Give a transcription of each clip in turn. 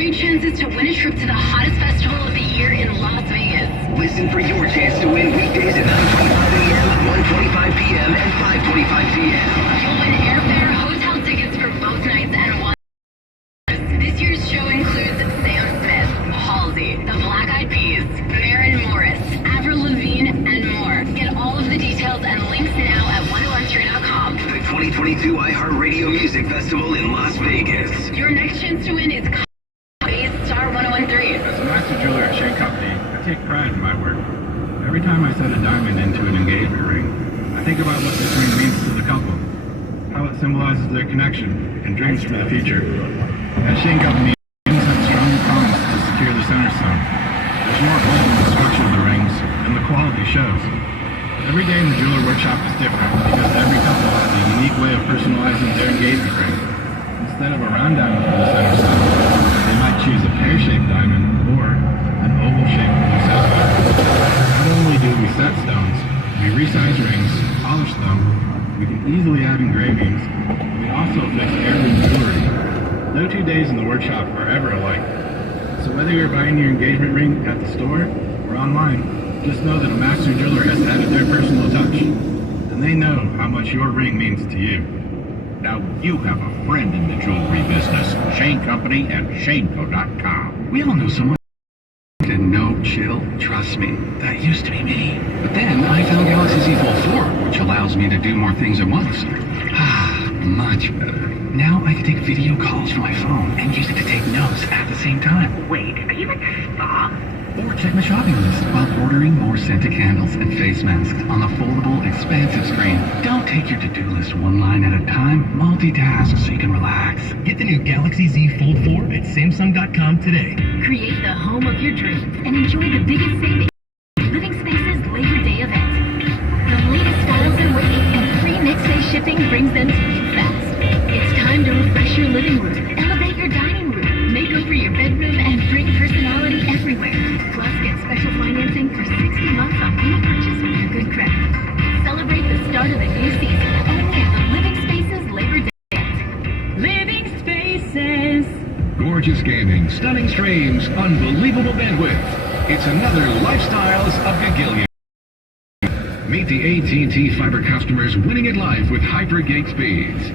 great chances to win a trip to the hottest festival of the year in Las Vegas. Listen for your chance to win weekdays at 9:25 a.m., 1:25 p.m., and 5:25 p.m. You'll win airfare, hotel tickets for both nights, and one. This year's show includes Sam Smith, Halsey, the Black Eyed Peas, Maren Morris, Avril Lavigne, and more. Get all of the details and links now at 1013.com. The 2022 iHeartRadio Music Festival in Las Vegas. Your next chance to win is Star 1013. As a master jeweler at Shane Company, I take pride in my work. Every time I set a diamond into an engagement ring, I think about what this ring means to the couple, how it symbolizes their connection and dreams for the future. At Shane Company, we set strong promise to secure the center stone. There's more gold in the structure of the rings, and the quality shows. Every day in the jeweler workshop is different because every couple has a unique way of personalizing their engagement ring. Instead of a round diamond for the center stone, they might choose a pear-shaped diamond or an oval-shaped accessory. Not only do we set stones, we resize rings, polish them, we can easily add engravings, and we also fix heirloom jewelry. No 2 days in the workshop are ever alike. So whether you're buying your engagement ring at the store or online, just know that a master jeweler has added their personal touch, and they know how much your ring means to you. Now you have a friend in the jewelry business. Shane Company and ShaneCo.com. We all know someone and no chill, trust me. That used to be me. But then I found Galaxy Z Fold 4, which allows me to do more things at once. Much better. Now I can take video calls from my phone and use it to take notes at the same time. Wait, are you at the spa? Or check my shopping list while ordering more scented candles and face masks on a foldable, expansive screen. Don't take your to-do list one line at a time. Multitask so you can relax. Get the new Galaxy Z Fold 4 at Samsung.com today. Create the home of your dreams and enjoy the biggest savings. Living Spaces Labor Day event. The latest styles and ways and free next day shipping brings them to you fast. It's time to refresh your living room, elevate your dining room, make over your bedroom, and bring personality everywhere. Plus, get special financing for 60 months on any purchase with your good credit. Celebrate the start of the new season only at the Living Spaces Labor Day event. Living Spaces. Gorgeous gaming, stunning streams, unbelievable bandwidth. It's another Lifestyles of Gagillion. Meet the AT&T fiber customers winning at life with hyper gig speeds.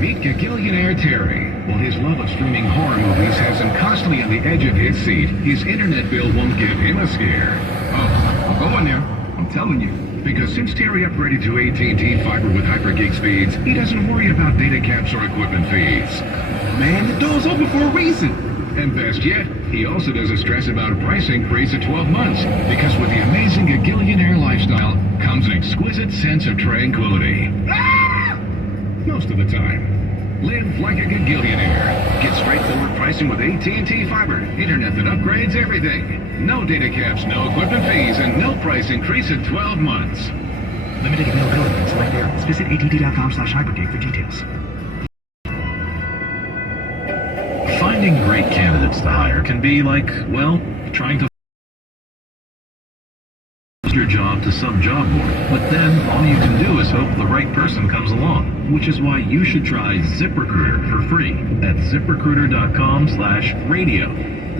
Meet Gagillionaire Terry. While his love of streaming horror movies has him constantly on the edge of his seat, his internet bill won't give him a scare. Oh, I'm going there. I'm telling you. Because since Terry upgraded to AT&T fiber with hyper gig speeds, he doesn't worry about data caps or equipment fees. Oh man, the door's open for a reason. And best yet, he also doesn't stress about a price increase at 12 months, because with the amazing Gagillionaire lifestyle comes an exquisite sense of tranquility. Ah! Most of the time. Live like a Gagillionaire. Get straightforward pricing with AT&T Fiber. Internet that upgrades everything. No data caps, no equipment fees, and no price increase in 12 months. Limited availability. Select areas. Visit att.com/hypergig for details. Finding great candidates to hire can be like, well, trying to your job to some job board, but then all you can do is hope the right person comes along, which is why you should try ZipRecruiter for free at ZipRecruiter.com/radio.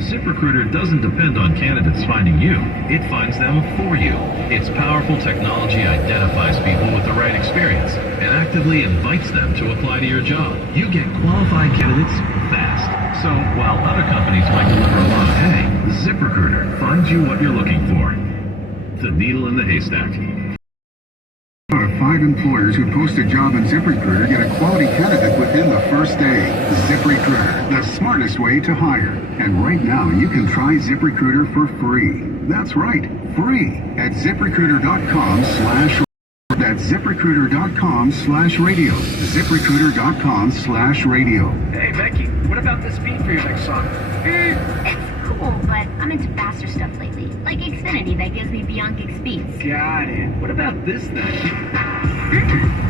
ZipRecruiter doesn't depend on candidates finding you, it finds them for you. Its powerful technology identifies people with the right experience and actively invites them to apply to your job. You get qualified candidates fast. So while other companies might deliver a lot of hay, ZipRecruiter finds you what you're looking for. The needle in the haystack. Out of 5 employers who post a job in ZipRecruiter get a quality candidate within the first day. ZipRecruiter, the smartest way to hire. And right now, you can try ZipRecruiter for free. That's right, free at ZipRecruiter.com/. That's ZipRecruiter.com/radio. ZipRecruiter.com/radio. Hey, Becky, what about this beat for your next song? It's cool, but I'm into faster stuff lately. Like Xfinity that gives me beyond gig speeds. Got it. What about this then?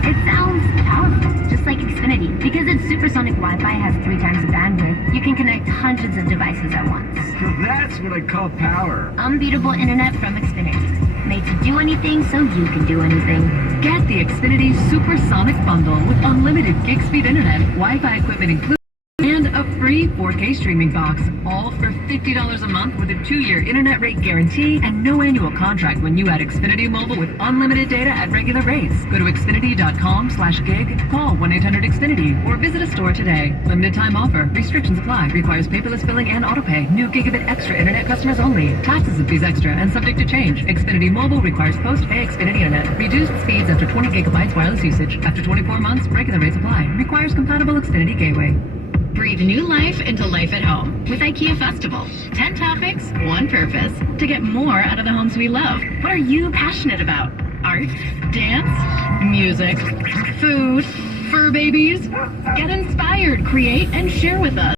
It sounds powerful, just like Xfinity. Because its supersonic Wi-Fi has 3 times the bandwidth, you can connect hundreds of devices at once. That's what I call power. Unbeatable internet from Xfinity. Made to do anything so you can do anything. Get the Xfinity Supersonic Bundle with unlimited gig speed internet, Wi-Fi equipment included, and a free 4K streaming box, all for $50 a month with a 2-year internet rate guarantee and no annual contract when you add Xfinity Mobile with unlimited data at regular rates. Go to Xfinity.com/gig, call 1-800-XFINITY, or visit a store today. Limited time offer. Restrictions apply. Requires paperless billing and autopay. New gigabit extra internet customers only. Taxes and fees extra and subject to change. Xfinity Mobile requires post-pay Xfinity Internet. Reduced speeds after 20 gigabytes wireless usage. After 24 months, regular rates apply. Requires compatible Xfinity Gateway. Breathe new life into life at home with IKEA Festival. 10 topics, one purpose. To get more out of the homes we love. What are you passionate about? Art, dance, music, food, fur babies? Get inspired, create, and share with us.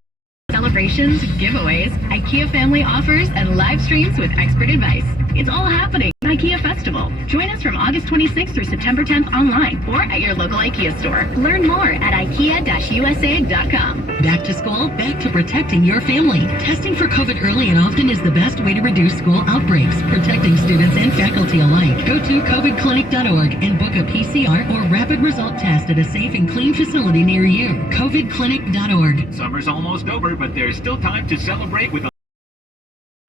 Celebrations, giveaways, IKEA family offers, and live streams with expert advice. It's all happening at IKEA Festival. Join us from August 26th through September 10th online or at your local IKEA store. Learn more at IKEA-USA.com. Back to school, back to protecting your family. Testing for COVID early and often is the best way to reduce school outbreaks, protecting students and faculty alike. Go to covidclinic.org and book a PCR or rapid result test at a safe and clean facility near you. covidclinic.org. Summer's almost over, but there's still time to celebrate with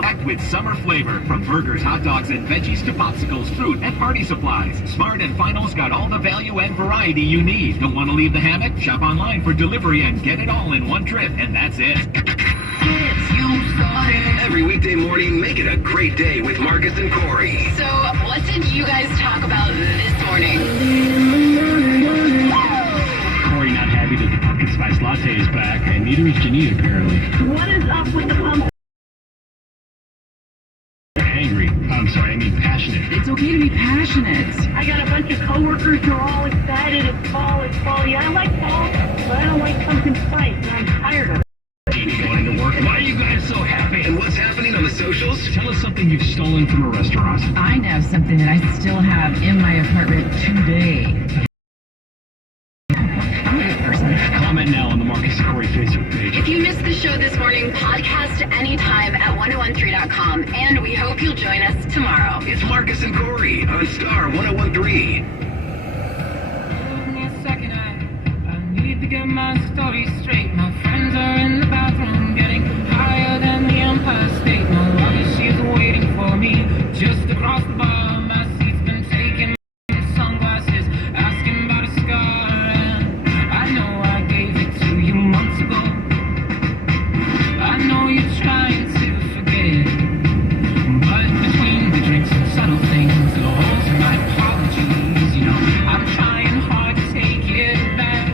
packed with summer flavor. From burgers, hot dogs, and veggies to popsicles, fruit, and party supplies. Smart and Final's got all the value and variety you need. Don't want to leave the hammock? Shop online for delivery and get it all in one trip, and that's it. Every weekday morning, make it a great day with Marcus and Corey. So, what did you guys talk about this morning? Corey not happy that the pumpkin spice latte is back, and neither is Janine apparently. What is up with the pumpkin? Angry. I'm sorry, I mean passionate. It's okay to be passionate. I got a bunch of coworkers who are all excited. It's fall, it's fall. Yeah, I like fall, but I don't like pumpkin spice, and I'm tired of it. Going to work. Why are you guys so happy? And what's happening on the socials? Tell us something you've stolen from a restaurant. I know something that I still have in my apartment today. I'm a good person. Comment now on the Marcus and Corey Facebook page. If you missed the show this morning, podcast anytime at 1013.com, and we hope you'll join us tomorrow. It's Marcus and Corey on Star 1013. Give me a second, I need to get my story straight. My friends are in the bathroom, getting higher than the Empire State. My love, she's waiting for me just across the bar. My seat's been taken, sunglasses, asking about a scar. And I know I gave it to you months ago. I know you're trying to forget, but between the drinks and subtle things, lost my apologies. You know, I'm trying hard to take it back.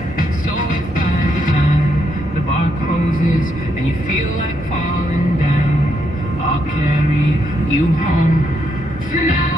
So if by the time the bar closes and you feel like falling down, I'll carry you home tonight.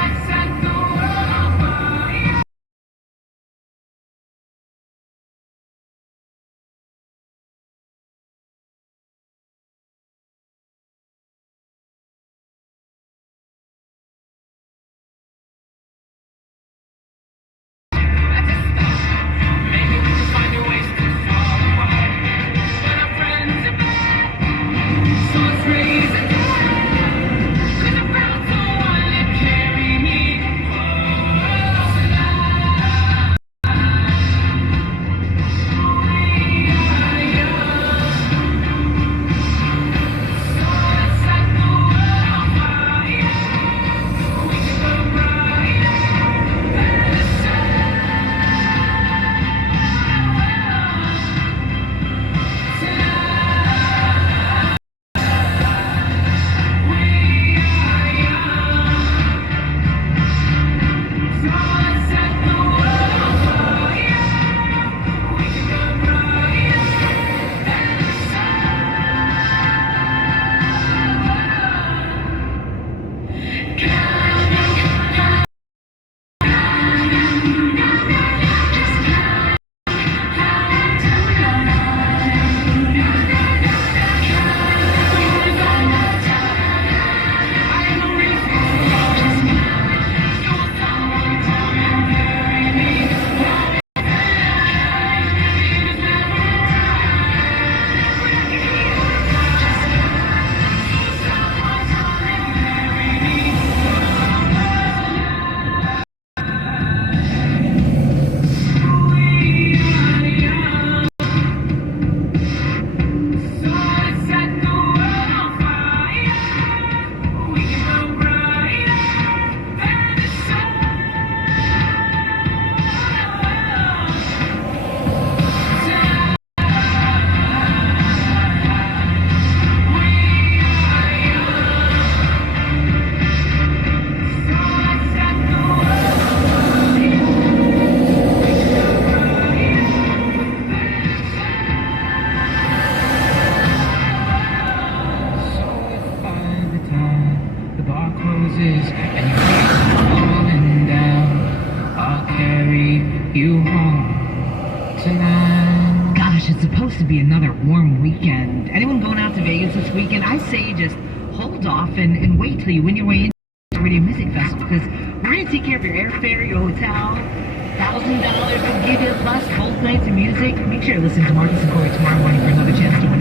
Let's to be another warm weekend. Anyone going out to Vegas this weekend? I say just hold off and wait till you win your way into the Radio Music Festival, because we're going to take care of your airfare, your hotel, $1,000 we'll give you, plus both nights of music. Make sure to listen to Marcus and Corey tomorrow morning for another chance to win